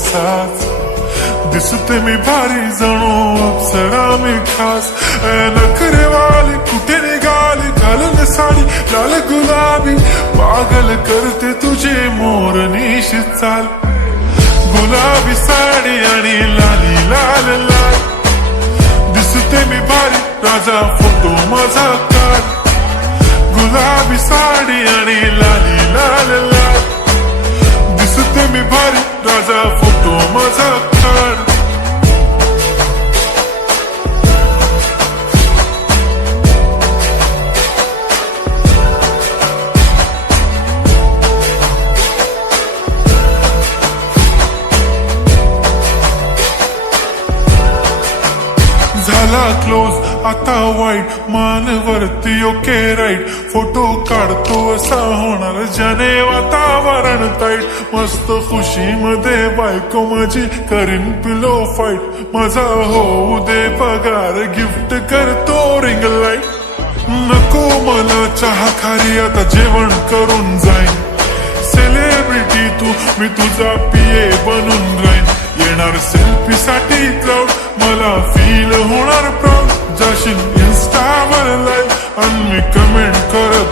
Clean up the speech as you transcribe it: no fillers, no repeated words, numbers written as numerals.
असाच दिसते मी भारी जणू अप्सरा मी खास नखरेवाली कुठे निघाली घालून साडी लाल गुलाबी पागल करते तुझे मोरनीश चाल गुलाबी साडी आणि लाली लाल लाल दिसते मी भारी राजा फोटो माझा काढ गुलाबी साडी आणि लाली लाल लाल दिसते मी भारी राजा फोटो माझा काढ झाला क्लोज आता वाईट मानवरती ओके राईट फोटो काढतो असा होणार ज्याने वातावरण ताईट मस्त खुशीमध्ये बायको माझी करीन पिलो फाईट माझा होऊ दे पगार गिफ्ट करतो रिंग लाईट नको मला चहा खारी आता जेवण करून जाईन सेलिब्रिटी तू मी तुझा पिये बनून राहीन येणार सेल्फी साठी क्राऊड मला फील होणार प्राऊड जाशील इन्स्टावर लाईव्ह आणि मी कमेंट करत